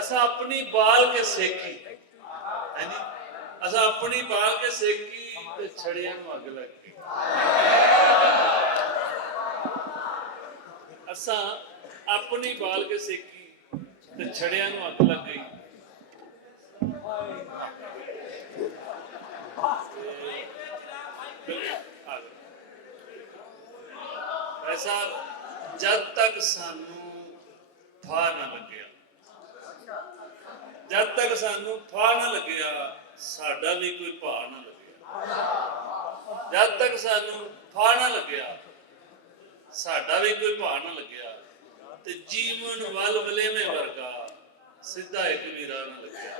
असा अपनी बाल के सेकी है जी, असा अपनी बाल के सेकी ते छड़ियां नूं अग लग गई। असा अपनी बाल के सेकी ते छड़ियां नूं अग लग गई। ऐसा जब तक सानू फा ना लग्या, जब तक सानू फा ना लग्या साडा भी कोई भा ना लग्या, जब तक सानू फा ना लग्या साडा भी कोई भा ना लग्या ते जीवन वल वलेवे वर्गा सीधा एक भी राह ना लग्या।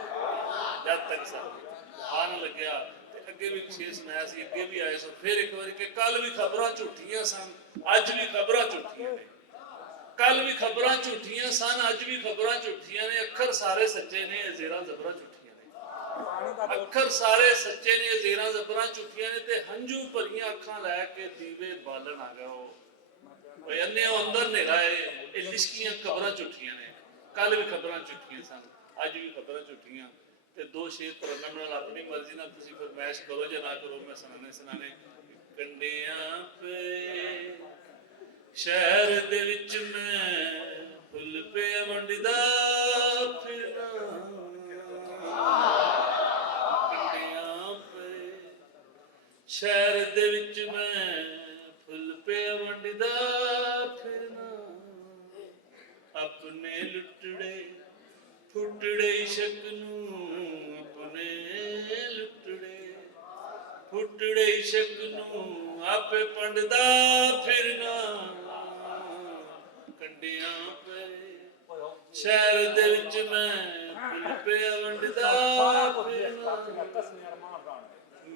जब तक सानू फा ना लग्या अगे भी छे सुनाया सी, अगे भी आए सो फिर एक बार कि कल भी खबरां झूठियां सन अज भी खबरां झूठियां ने, कल भी खबरां झूठियां सन अज भी खबरां झूठियां ने, अखर सारे सच्चे ने ज़ेरां ज़बरां झूठियां ने, अखर सारे सच्चे ने ज़ेरां ज़बरां झूठियां ने ते हंझू भरियां अखां लैके दीवे बालन आ गया अन्ने अंदर नेरा है ये लिशकियां खबरां झूठियां ने, कल भी खबरां झूठियां सन अज भी खबरां झूठियां। ते दो शेर प्रोग्राम नाल अपनी मर्जी नाल तुसीं फरमाइश करो या ना करो, मैं सुनाने कंडियां पे शहर दे विच मैं फुल पे वंडदा फिरना, कंडियां पे शहर दे विच मैं फुल पे वंडदा फिरना, अपने लुटड़े फुटड़े इश्क नूं अपने लुटड़े फुटड़े इश्क नूं आपे पंडदा फिरना, कंडियां पे शहर दे विच मैं फुल पे वंडदा फिरना,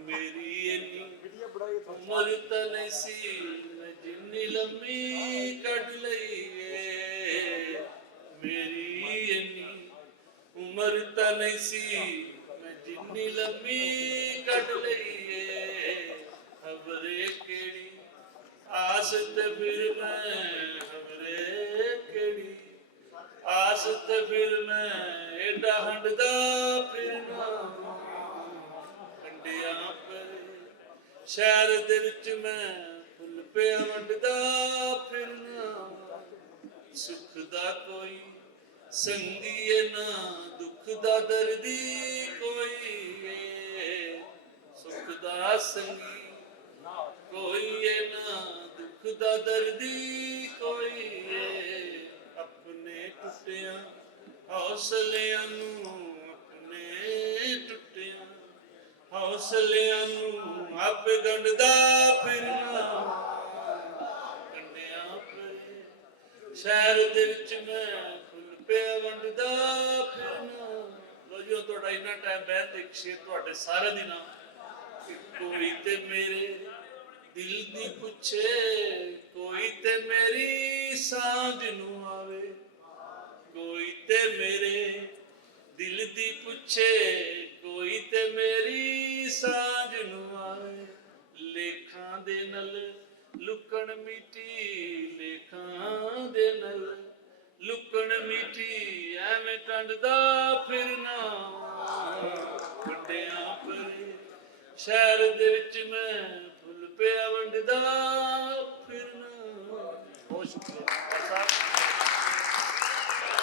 मेरी इन्नी उमर तां नहीं सी मैं जिन्नी लम्मी कढ लई मेरी इन्नी उमर तां नहीं सी मैं जिन्नी लम्मी कढ लई खबरे केड़ी आस ते फिर मैं खबरे केड़ी आस ते फिर मैं एडा हंडदा फिरना, कंडियां पे शहर दे विच मैं फुल पे वंडदा फिरना, सुख दा कोई संगी है ना दुख दा दर्दी कोई सुख दा संगी कोई है ना दुख दा दर्दी कोई अपने टुटिया हौसलियां नूं अपने टुटिया हौसलियां नूं आपे गंढदा फिरना, कंडियां पे शहर दे विच मैं फुल पे वंडदा फिरना। लो जी तुहाडा इन्ना टाइम बैठ एक शेर तुहाडे सारे दी नाम कोई ते मेरे दिल दी पुछे कोई ते मेरी सांझ नूं आवे, कोई ते मेरे दिल दी पुछे कोई ते मेरी सांझ नूं आवे, लेखां दे नल लुकण मिटी लेखां दे नल लुकण मिटी एवें टंडदा फिरना, कंडियां परे शहर दे विच मैं फुल पे वंडदा फिरना। बहुत शुक्रिया।